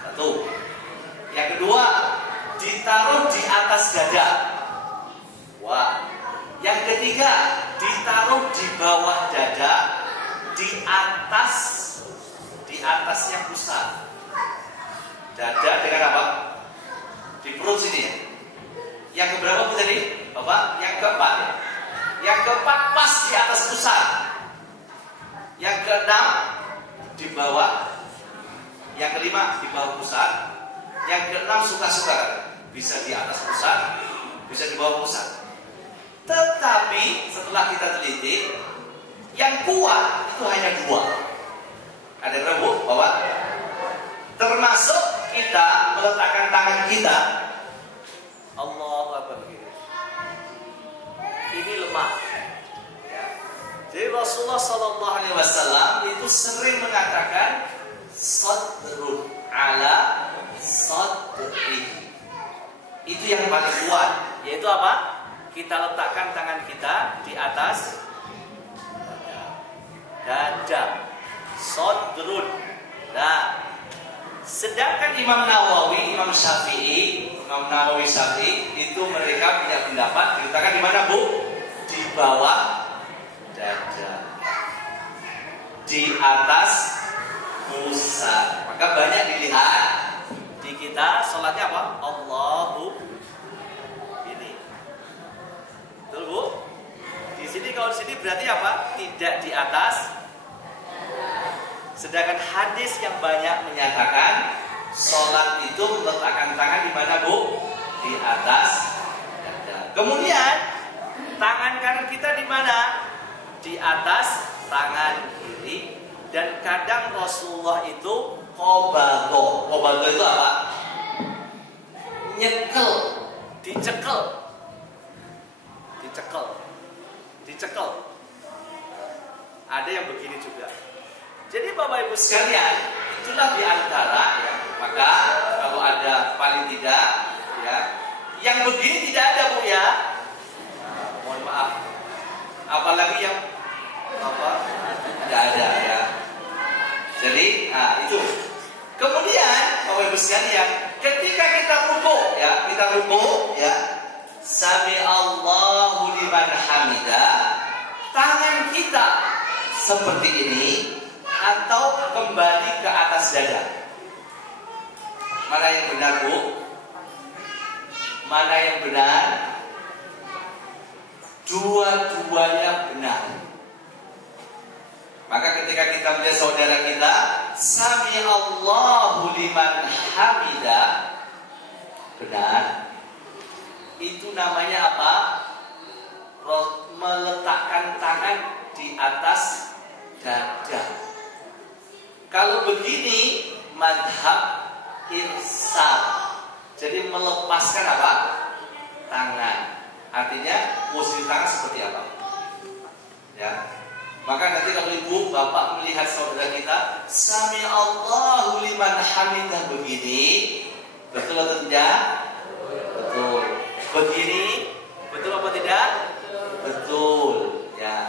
Satu. Yang kedua, ditaruh di atas dada. Wah. Yang ketiga, ditaruh di bawah dada, di atasnya pusat. Dada dengan apa? Di perut sini ya. Yang keberapa Bu tadi? Bapak? Yang keempat ya? Yang keempat pas di atas pusat. Yang keenam di bawah. Yang kelima di bawah pusat. Yang keenam suka-suka. Bisa di atas pusat, bisa di bawah pusat. Tetapi setelah kita teliti, yang kuat itu hanya 2. Ada berapa Bu? Bapak? Termasuk kita meletakkan tangan kita. Allahu Akbar begini. Ini lemah. Ya. Jadi Rasulullah SAW itu sering mengatakan sadrun ala sadri. Itu yang paling kuat. Yaitu apa? Kita letakkan tangan kita di atas dada. Sadrun. Nah, sedangkan Imam Nawawi, Imam Syafi'i itu mereka punya pendapat diletakkan di mana Bu? Di bawah dada, di atas pusat. Maka banyak dilihat di kita sholatnya apa? Allahu ini. Betul Bu? Di sini kalau di sini berarti apa? Tidak di atas. Sedangkan hadis yang banyak menyatakan sholat itu meletakkan tangan di mana Bu? Di atas dada. Kemudian tangan kanan kita di mana? Di atas tangan kiri. Dan kadang Rasulullah itu qabadha. Qabadha itu apa? Nyekel, dicekel. Ada yang begini juga. Jadi Bapak Ibu sekalian, itulah diantara ya. Maka kalau ada paling tidak ya, yang begini tidak ada Bu ya. Mohon maaf. Apalagi yang apa? Sami Allahu liman hamidah, tangan kita seperti ini atau kembali ke atas dada? Mana yang benar, Bu? Mana yang benar? Dua-duanya benar. Maka ketika kita melihat saudara kita, Sami Allahu liman hamidah, benar. Itu namanya apa? Meletakkan tangan di atas dada. Kalau begini, madhab irsal. Jadi melepaskan apa? Tangan. Artinya posisi tangan seperti apa? Ya. Maka nanti kalau ibu bapak melihat saudara kita, Sami Allahu liman hamidah begini, betul atau tidak? Betul. Begini, betul apa tidak? Betul. Ya.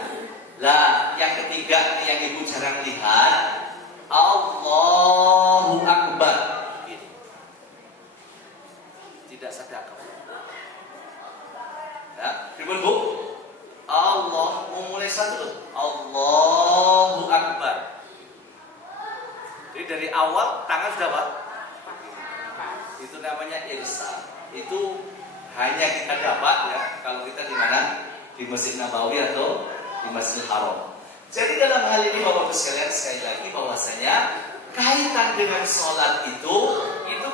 Lah, yang ketiga ini yang ibu jarang lihat, Allahu Akbar. Begini. Tidak sadar. Ya, ribut Bu. Allah, mau mulai satu loh. Allahu Akbar. Jadi dari awal tangan sudah apa? Itu namanya irsal. Itu hanya kita dapat ya kalau kita di mana? Di Masjid Nabawi atau di Masjidil Haram. Jadi dalam hal ini Bapak Ibu sekalian, sekali lagi bahwasanya kaitan dengan sholat itu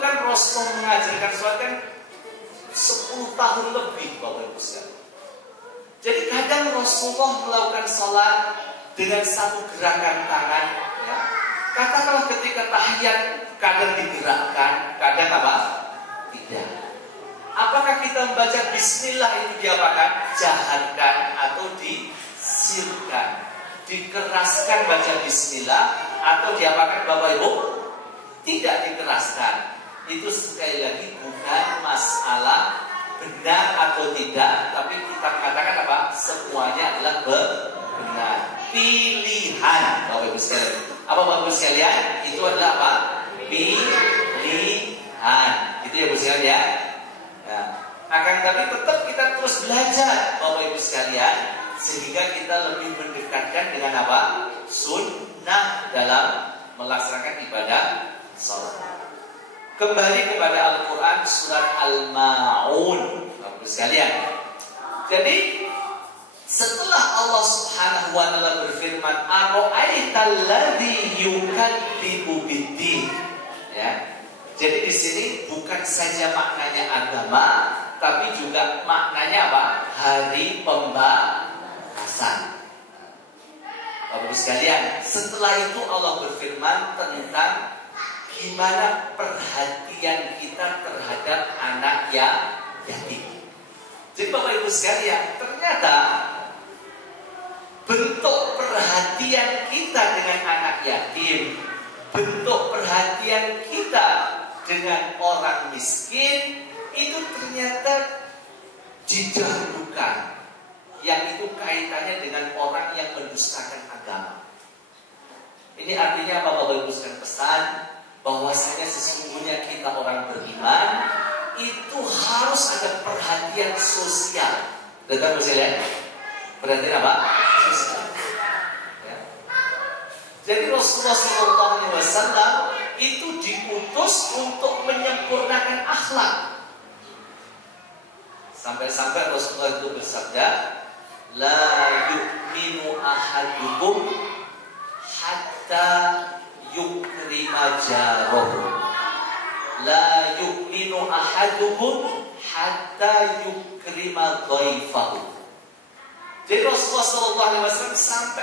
kan Rasul mengajarkan sholat kan 10 tahun lebih Bapak Ibu sekalian. Jadi kadang Rasulullah melakukan sholat dengan satu gerakan tangan ya. Katakanlah ketika tahiyat kadang digerakkan, kadang apa? Tidak. Apakah kita membaca bismillah itu diapakan? Jahatkan atau disirkan? Dikeraskan baca bismillah atau diapakan Bapak Ibu? Tidak dikeraskan. Itu sekali lagi bukan masalah benar atau tidak, tapi kita katakan apa? Semuanya adalah benar. Pilihan Bapak Ibu sekalian. Apa Bapak Ibu sekalian? Itu adalah apa? Pilihan. Itu ya Bu sekalian ya. Nah, akan tapi tetap kita terus belajar Bapak Ibu sekalian, sehingga kita lebih mendekatkan dengan apa? Sunnah dalam melaksanakan ibadah sholat. Kembali kepada Al-Quran surat Al-Ma'un Bapak Ibu sekalian. Jadi setelah Allah Subhanahu wa ta'ala berfirman, "Ara'aital ladzi yukadzibu bid-din." Ya. Jadi di sini bukan saja maknanya agama, tapi juga maknanya apa? Hari pembalasan. Bapak Ibu sekalian, setelah itu Allah berfirman tentang gimana perhatian kita terhadap anak yang yatim. Jadi Bapak Ibu sekalian, ternyata bentuk perhatian kita dengan anak yatim, bentuk perhatian kita dengan orang miskin itu ternyata didahulukan. Yang itu kaitannya dengan orang yang mendustakan agama. Ini artinya apa Bapak Ibu sekalian? Pesan bahwasanya sesungguhnya kita orang beriman itu harus ada perhatian sosial. Betul sekalian? Perhatian apa? Sosial. Ya. Jadi Rasulullah SAW itu diutus untuk menyempurnakan akhlak. Sampai-sampai Rasulullah itu bersabda, "La yu'minu ahadukum hatta yukrima jarahu. La yu'minu ahadukum hatta yukrima dhaifahu." Jadi Rasulullah SAW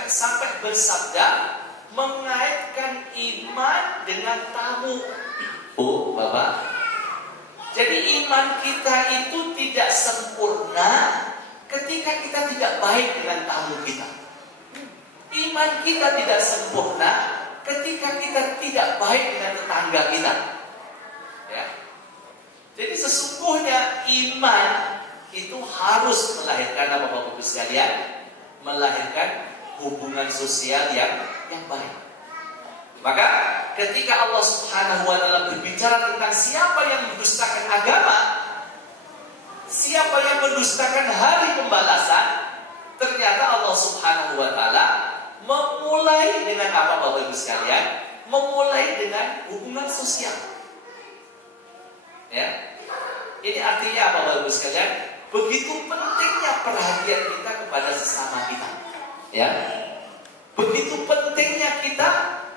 sampai bersabda mengaitkan iman dengan tamu. Bu, Bapak. Jadi iman kita itu tidak sempurna ketika kita tidak baik dengan tamu kita. Iman kita tidak sempurna ketika kita tidak baik dengan tetangga kita. Ya. Jadi sesungguhnya iman itu harus melahirkan apa Bapak Ibu sekalian? Melahirkan hubungan sosial yang baik. Maka ketika Allah Subhanahu wa ta'ala berbicara tentang siapa yang mendustakan agama, siapa yang mendustakan hari pembalasan, ternyata Allah Subhanahu wa taala memulai dengan apa Bapak Ibu sekalian? Memulai dengan hubungan sosial. Ya. Ini artinya apa Bapak Ibu sekalian? Begitu pentingnya perhatian kita kepada sesama kita. Ya. Begitu pentingnya kita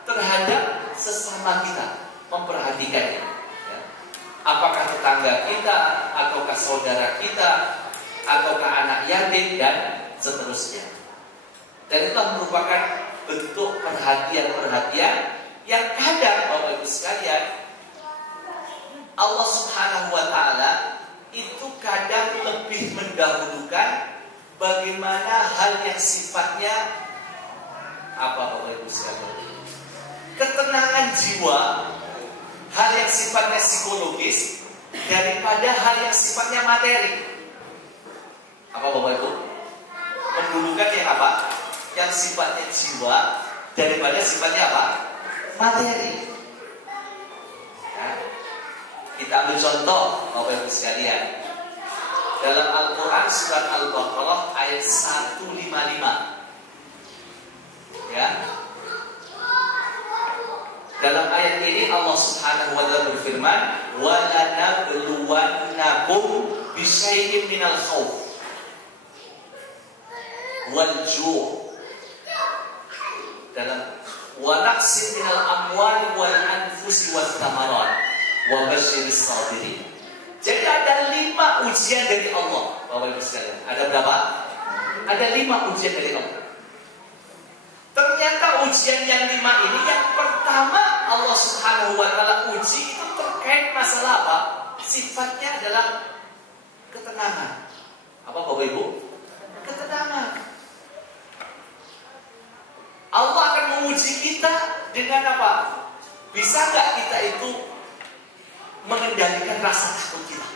terhadap sesama kita, memperhatikannya. Ya. Apakah tetangga kita, ataukah saudara kita, ataukah anak yatim dan seterusnya. Dan itu merupakan bentuk perhatian-perhatian yang kadang Bapak Ibu sekalian, Allah Subhanahu wa taala itu kadang lebih mendahulukan bagaimana hal yang sifatnya apa Bapak Ibu sekalian? Ketenangan jiwa, hal yang sifatnya psikologis daripada hal yang sifatnya materi. Apa Bapak Ibu? Mendahulukan yang apa? Yang sifatnya jiwa daripada sifatnya apa? Materi. Ya. Kita ambil contoh Bapak Ibu sekalian. Dalam Al-Quran surat Al-Baqarah ayat 155. Ya. Dalam ayat ini Allah Subhanahu wa taala berfirman, "Wa lanabluwannakum bisyai'in minal khauf wal ju'." Dalam wa naqsin minal amwali wal anfusi wath thamarat wa basyiris sabirin. Jadi ada 5 ujian dari Allah, Bapak Ibu sekalian. Ada berapa? Ada 5 ujian dari Allah. Ternyata ujian yang 5 ini, yang pertama Allah Subhanahu wa taala uji itu terkait masalah apa? Sifatnya adalah ketenangan. Apa Bapak Ibu? Ketenangan. Allah akan menguji kita dengan apa? Bisa nggak kita itu mengendalikan rasa takut kita?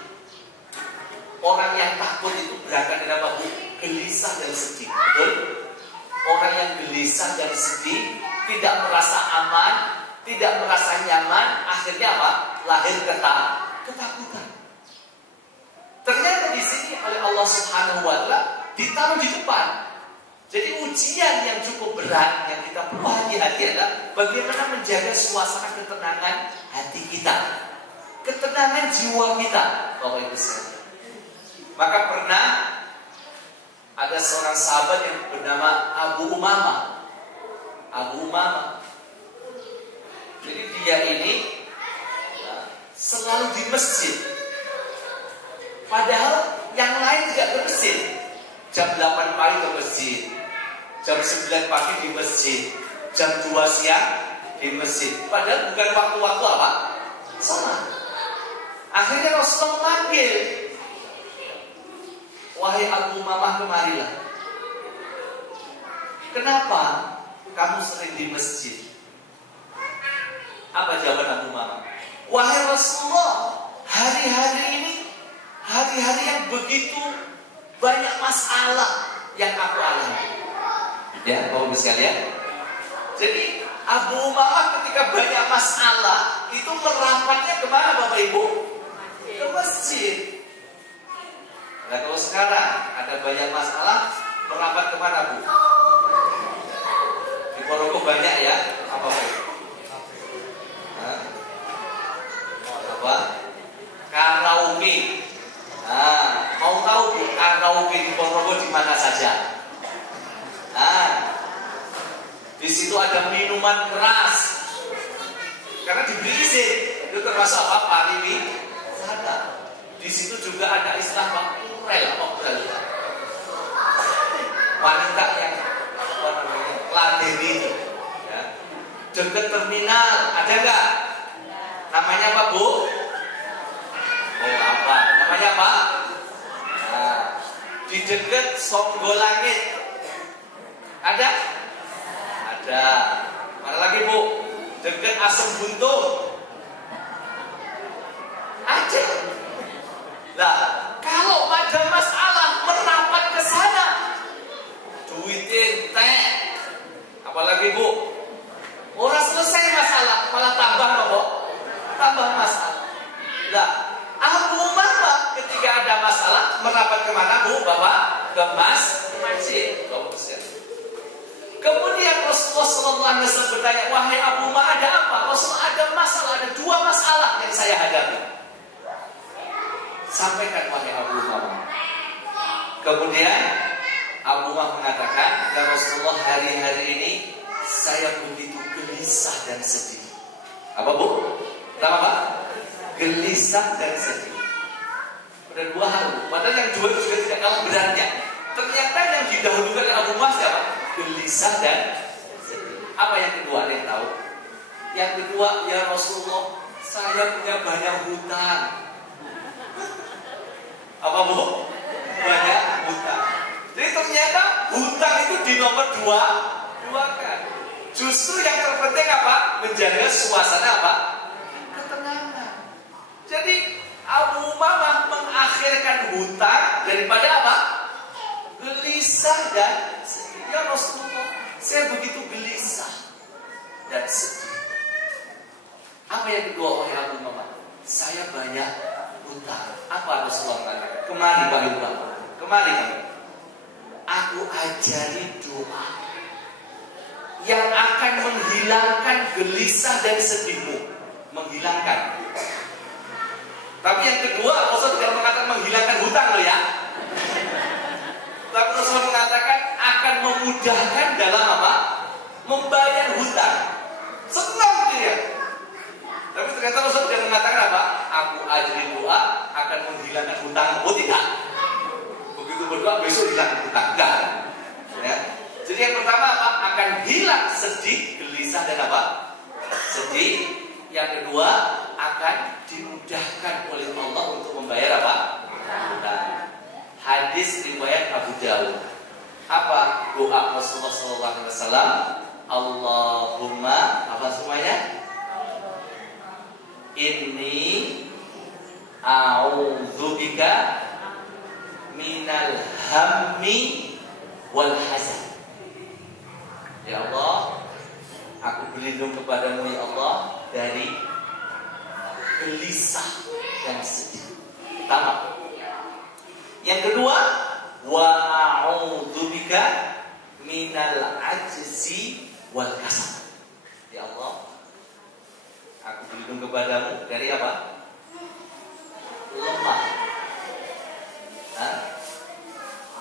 Orang yang takut itu berangkat dari apa? Gelisah dan sedih. Betul? Orang yang gelisah dan sedih, tidak merasa aman, tidak merasa nyaman, akhirnya apa? Lahir ketakutan. Ternyata di sini oleh Allah Subhanahu wa taala ditaruh di depan. Jadi ujian yang cukup berat yang kita perlu hati-hati adalah bagaimana menjaga suasana ketenangan hati kita, ketenangan jiwa kita, Bapak Ibu sekalian. Maka pernah ada seorang sahabat yang bernama Abu Umamah. Abu Umamah. Jadi dia ini selalu di masjid. Padahal yang lain tidak ke masjid. Jam 8 pagi ke masjid, jam 9 pagi di masjid, jam 2 siang di masjid. Padahal bukan waktu-waktu apa? Salat. Akhirnya Rasulullah memanggil, "Wahai Abu Umamah, kemarilah. Kenapa kamu sering di masjid?" Apa jawaban Abu Umamah? "Wahai Rasulullah, hari-hari ini hari-hari yang begitu banyak masalah yang aku alami." Ya, Bapak Ibu sekalian. Jadi Abu Umamah ketika banyak masalah itu merapatnya kemana Bapak Ibu? Ke masjid. Nah, kalau sekarang ada banyak masalah, merapat kemana Bu? Di Ponorogo banyak ya? Apa Bu? Apa? Karaoke. Nah, mau tahu Bu, karaoke di Ponorogo di mana saja? Nah, di situ ada minuman keras. Karena diberi izin, itu termasuk apa? Pariwisata. Di situ juga ada istilah apa? Kurel. Wanita yang apa namanya? Ladeni itu. Ya. Dekat terminal, ada nggak? Namanya apa Bu? Oh apa? Namanya apa? Nah, di dekat Songgolangit. Ada? Ada. Mana lagi Bu? Dekat Asem Buntung. Ada. Lah, kalau ada masalah merapat ke sana, duitin teh. Apalagi Bu? Orang selesai masalah, malah tambah nopo? Tambah masalah. Lah, Abu Umamah ketika jika ada masalah merapat kemana Bu, Bapak? Ke masjid. Kemudian Rasulullah SAW bertanya, wahai Abu Umamah, ada apa? Rasul, ada masalah, ada 2 masalah yang saya hadapi. Sampaikan wahai Abu Umamah. Kemudian Abu Umamah mengatakan, ya Rasulullah, hari-hari ini saya begitu gelisah dan sedih. Apa Bu? Pertama apa? Gelisah dan sedih. Ada 2 hal Bu. Padahal yang 2 juga tidak kalah beratnya. Ternyata yang didahulukan Abu Umamah siapa? Gelisah dan sedih. Apa yang kedua? Ada yang tahu? Yang kedua, ya Rasulullah, saya punya banyak hutang. Apa Bu? Banyak hutang. Jadi ternyata hutang itu di nomor 2 kan. Justru yang terpenting apa? Menjaga suasana apa? Ketenangan. Jadi Abu Umamah mengakhirkan hutang daripada apa? Gelisah dan sedih. Ya Rasulullah, saya begitu gelisah dan sedih. Apa yang kedua oleh Abu Umamah? Saya banyak hutang. Apa Rasulullah mengatakan? Kemari wahai Umamah, kemari kamu. Aku ajari doa yang akan menghilangkan gelisah dan sedihmu. Menghilangkan. Tapi yang kedua, Rasul tidak mengatakan menghilangkan hutang loh ya. Tapi Rasul mengatakan akan memudahkan dalam apa? Membayar hutang. Senang dia. Tapi ternyata Rasul tidak mengatakan apa? Aku ajari doa akan menghilangkan hutang. Oh tidak. Begitu berdoa besok hilang hutang. Enggak. Ya. Jadi yang pertama apa? Akan hilang sedih, gelisah dan apa? Sedih. Yang kedua akan dimudahkan oleh Allah untuk membayar apa? Hutang. Hadis riwayat Abu Dawud. Apa doa Rasulullah SAW? Allahumma apa semuanya? Inni a'udzubika minal hammi wal hazan. Ya Allah, aku berlindung kepadamu ya Allah dari gelisah dan sedih. Pertama. Yang kedua, wa a'udzubika minal ajzi wal kasal. Ya Allah, aku berlindung kepadamu dari apa? Lemah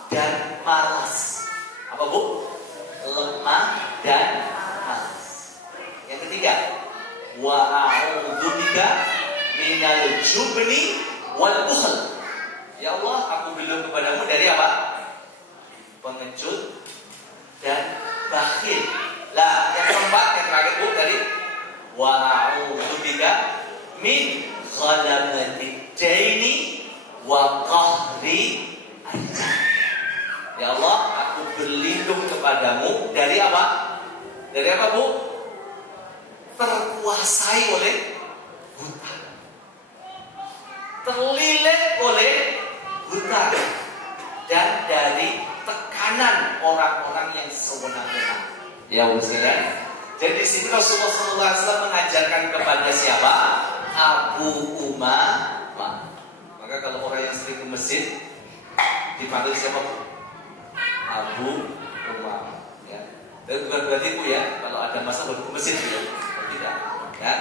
dan malas. Apa Bu? Lemah dan malas. Yang ketiga, wa a'udzubika minal jubni wal bukhl. Ya Allah, aku berlindung kepadamu dari apa? Pengecut dan bakhil. Lah, yang keempat, yang terakhir Bu, dari wa a'udzubika min ghalabati daini wa qahri al-jar. Ya Allah, aku berlindung kepadamu dari apa? Dari apa Bu? Terkuasai oleh hutang. Terlilit oleh hutang dan dari tekanan orang-orang yang sewenang-wenang. Ya Bu sekalian. Jadi di sini Rasulullah SAW mengajarkan kepada siapa? Abu Umamah. Maka kalau orang yang sering ke masjid dipanggil siapa Bu? Abu Umamah. Ya. Dan bukan berarti Bu ya, kalau ada masalah baru ke masjid ya. Tidak. Ya.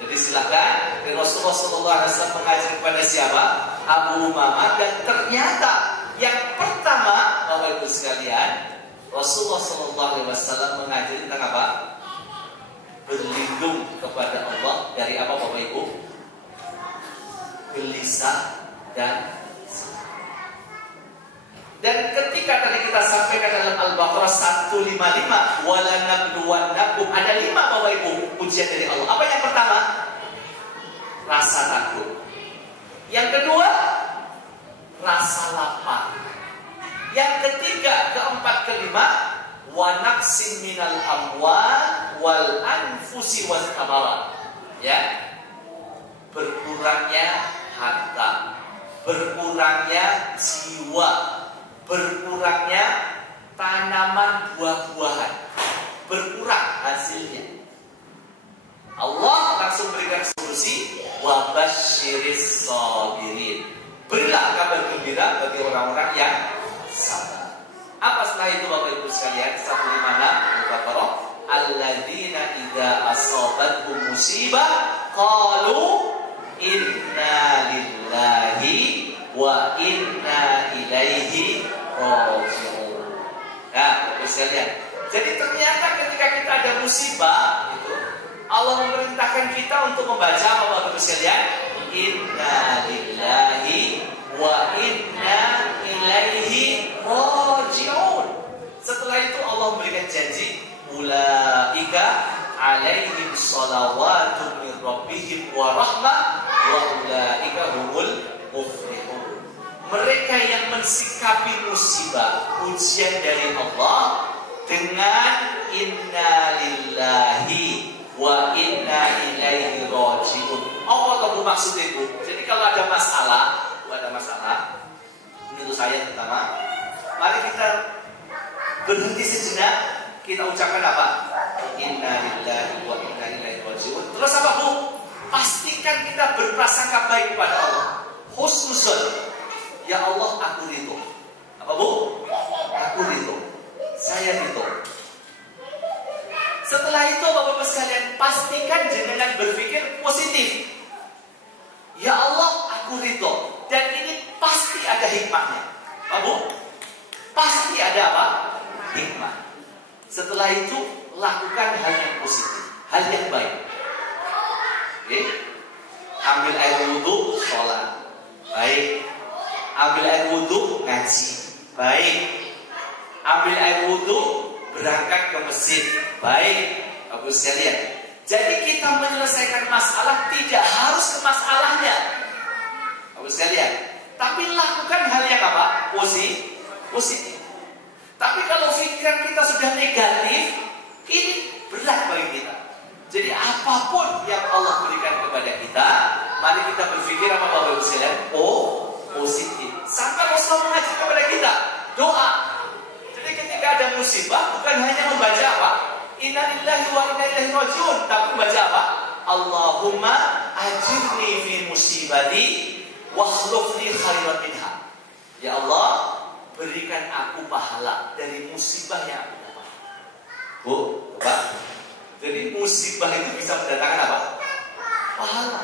Jadi silakan. Dan Rasulullah SAW mengajar kepada siapa? Abu Umamah. Dan ternyata yang pertama, Bapak Ibu sekalian, Rasulullah SAW mengajari tentang apa? Berlindung kepada Allah dari apa Bapak Ibu? Gelisah dan ketika tadi kita sampaikan dalam Al-Baqarah 155, wala nabluwannakum, ada 5 Bapak Ibu ujian dari Allah. Apa yang pertama? Rasa takut. Yang kedua, rasa lapar. Yang ketiga, keempat, kelima, wa naqsin minal amwal wal anfusi was thamarat. Ya. Berkurangnya harta, berkurangnya jiwa, berkurangnya tanaman buah-buahan, berkurang hasilnya. Allah langsung berikan solusi, wa basyiris sabirin. Berilah kabar gembira bagi orang-orang yang sabar. Apa setelah itu Bapak Ibu sekalian? 156 Al-Baqarah. Alladzina idza asabatkum musibah qalu inna lillahi wa inna ilaihi raji'un. Nah, Bapak sekalian. Jadi ternyata ketika kita ada musibah itu Allah memerintahkan kita untuk membaca apa Bapak sekalian? Inna lillahi wa inna ilaihi raji'un. Setelah itu Allah memberikan janji, ulaika alaihim salawatun min rabbihim wa rahmah wa ulaika humul muflihun. Mereka yang mensikapi musibah, ujian dari Allah dengan inna lillahi wa inna ilaihi raji'un. Apa maksud itu? Jadi kalau ada masalah, menurut saya pertama, mari kita berhenti sejenak, kita ucapkan apa? Inna lillahi wa inna ilaihi raji'un. Terus apa Bu? Pastikan kita berprasangka baik kepada Allah. Husnuzon. Ya Allah, aku ridho. Apa Bu? Aku ridho. Saya ridho. Setelah itu Bapak-Bapak sekalian, pastikan jenengan berpikir positif. Ya Allah, aku ridho. Dan ini pasti ada hikmahnya. Pak Bu? Pasti ada apa? Hikmah. Setelah itu, lakukan hal yang positif, hal yang baik. Oke? Ambil air wudhu, sholat. Baik. Ambil air wudhu, ngaji. Baik. Ambil air wudhu, berangkat ke masjid. Baik, Bapak sekalian. Jadi kita menyelesaikan masalah tidak harus ke masalahnya, Bapak sekalian. Tapi lakukan hal yang apa? Positif. Tapi kalau pikiran kita sudah negatif, ini berat bagi kita. Jadi apapun yang Allah berikan kepada kita, mari kita berpikir apa Bapak sekalian? Positif. Sampai Rasul mengajar kepada kita doa. Jadi ketika ada musibah, bukan hanya membaca apa? Inna lillahi wa inna ilaihi raji'un, tapi membaca apa? Allahumma ajirni fi musibati wa akhlif li khairan minha. Ya Allah, berikan aku pahala dari musibah yang aku dapat. Bu, Bapak. Jadi musibah itu bisa mendatangkan apa? Pahala.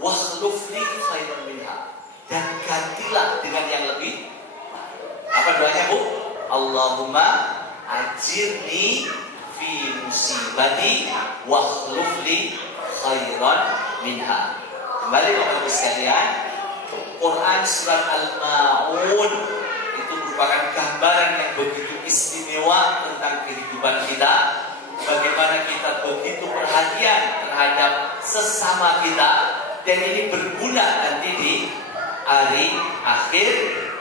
Wa akhlif li khairan minha. Dan gantilah dengan yang lebih. Apa doanya, Bu? Allahumma ajirni fi musibati wa akhlif li khairan minha. Kembali Bapak Ibu sekalian, Quran surat Al-Ma'un itu merupakan gambaran yang begitu istimewa tentang kehidupan kita. Bagaimana kita begitu perhatian terhadap sesama kita, dan ini berguna nanti di hari akhir,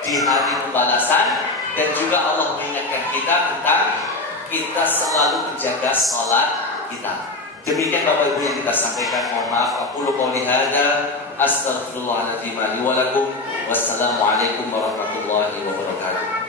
di hari pembalasan. Dan juga Allah mengingatkan kita tentang kita selalu menjaga sholat kita. Demikian Bapak Ibu yang kita sampaikan. Mohon maaf. Aqulu qouli hadza astaghfirullahaladzim li wa lakum. Wassalamualaikum warahmatullahi wabarakatuh.